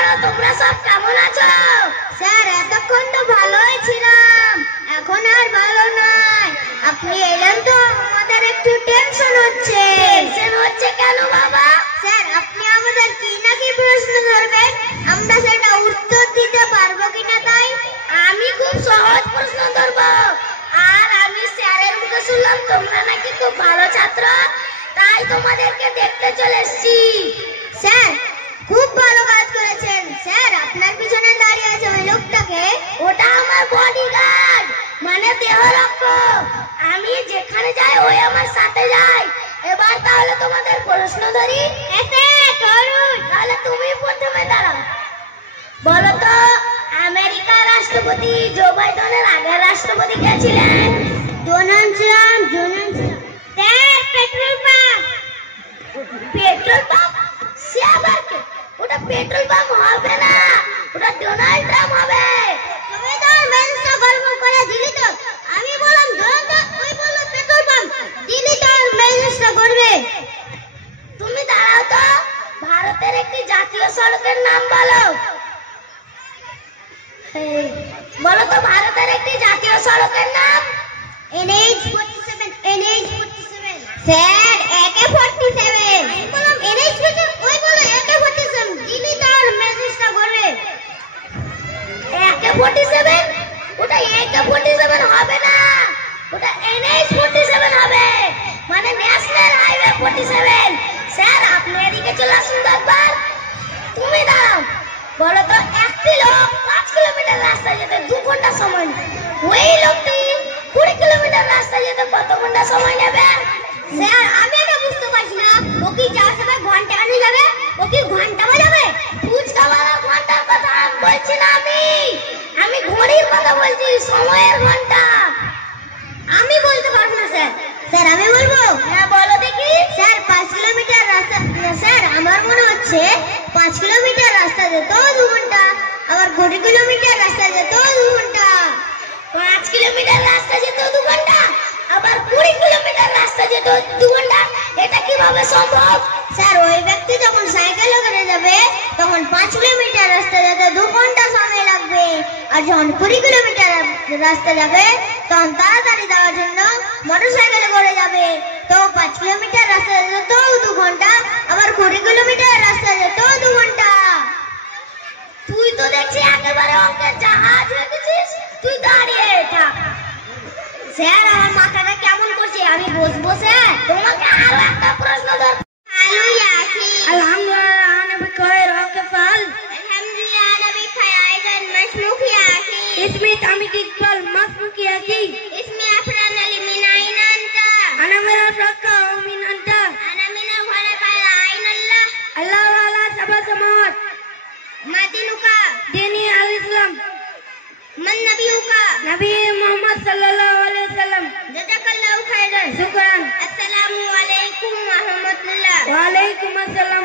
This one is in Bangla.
করো, তোমরা সব কেমন আছো? স্যার এতক্ষণ তো ভালোই ছিলাম, এখন আর ভালো নাই। আপনি এলেন তো আমাদের একটু টেনশন হচ্ছে। টেনশন হচ্ছে কেন বাবা? স্যার আপনি আমাদের কি না কি প্রশ্ন ধরবেন, আমরা সেটা উত্তর দিতে পারবো কিনা তাই। আমি খুব সহজ প্রশ্ন ধরবো। আর আমি স্যারের মুখে শুনলাম তোমরা নাকি খুব ভালো ছাত্র, তাই তোমাদেরকে দেখতে চলে এসেছি। স্যার খুব ভালো কাজ করেছেন। স্যার আপনার পিছনে দাঁড়িয়ে আছে ওই লোকটাকে? ওটা আমার বডিগার্ড, মানে দেহরক্ষক। আমি যেখানে যাই ওই আমার সাথে যায়। এবার তাহলে তোমাদের প্রশ্ন ধরি। তাহলে তুমি প্রথমে দাঁড়াও। বলো তো আমেরিকার রাষ্ট্রপতি জো বাইডেনের আগের রাষ্ট্রপতি কে ছিলেন? Donald Trump. Sir petrol pump. Petrol pump? সে আবার কে? ওটা পেট্রোল পাম্প হবে না, ওটা ডোনাল্ড ট্রাম্প হবে। তুমি তো মেন্সটা গল্প করে দিলি তো। আমি বললাম ডোনাল্ড ট্রাম্প, ওই বললো পেট্রোল পাম্প। দিলি তো মেন্সটা করবে। তুমি দাঁড়াও তো, ভারতের একটি জাতীয় সড়কের নাম বলো। বলো তো ভারতের একটি জাতীয় সড়কের নাম। NH47। Sir AK-47। আমি বললাম NH47, ওই বললো AK-47। দিলি তো মেন্সটা করবে। AK-47? ওটা AK-47 হবে না, ওটা NH-47 হবে, মানে ন্যাশনাল হাইওয়ে 47। স্যার আপনি এদিকে চলে আসুন তো একবার। তুমি দাঁড়াও, বলো তো একটি লোক 5 কিলোমিটার রাস্তা যেতে 2 ঘন্টা সময় নেয়, ওই লোকটি 20 কিলোমিটার রাস্তা যেতে কত ঘন্টা সময় নেবে? স্যার আমি এটা বুঝতে পারছি না, ও কি যাওয়ার সময় ঘন্টা কাটে যাবে? ও কি ঘন্টা বাজাবে? ফুচকাওয়ালার ঘন্টার কথা আমি বলছি না, আমি ঘড়ির কথা বলছি, সময়ের ঘন্টা। আমি বলতে পারবো না স্যার। স্যার আমি বলবো। হ্যাঁ বলো দেখি। স্যার 5 কিলোমিটার রাস্তা, স্যার আমার মনে হচ্ছে 5 কিলোমিটার রাস্তা যেতেও 2 ঘন্টা, আবার 20 কিলোমিটার রাস্তা যেতেও 2 ঘন্টা। 5 কিলোমিটার রাস্তা যেতেও 2 ঘন্টা, আবার 20 কিলোমিটার রাস্তা যেতেও 2 ঘন্টা, এটা কিভাবে সম্ভব? স্যার ওই ব্যক্তি যখন সাইকেলে করে যাবে তখন 5 কিলোমিটার রাস্তা যেতে 2 ঘন্টা সময় লাগবে, আর যখন 20 কিলোমিটার রাস্তা যাবে তখন তাড়াতাড়ি যাওয়ার জন্য মোটরসাইকেলে করে যাবে, তো 5 কিলোমিটার রাস্তা যেতেও 2 ঘন্টা, আবার 20 কিলোমিটার রাস্তা যেতেও 2 ঘন্টা। তুই তো দেখছি একেবারে অঙ্কের জাহাজ হয়ে গেছিস, তুই দাঁড়িয়ে থাক। স্যার আমার মাথাটা কেমন করছে, আমি বসবো স্যার? তোমাকে আরো একটা প্রশ্ন ধর। হ্যালো ইয়াসি। আলহামদুলিল্লাহ আনা বিখাইর ওয়াকাফাল। আলহামদুলিল্লাহ আনা বিখাইর আইদান মাসমুখ ইয়া আখি। اسمي تامك إقبال مسموك يا أخي. اسمي أفران علي. من أين أنت؟ أنا من أفريقيا. ومن أنت؟ أنا من أفريقيا. أين الله؟ الله على 7 سماوات. ما دينك؟ ديني الإسلام. من نبيك؟ نبي محمد صلى الله عليه وسلم. جزاك الله خيرا. شكرا. السلام عليكم ورحمة الله. وعليكم السلام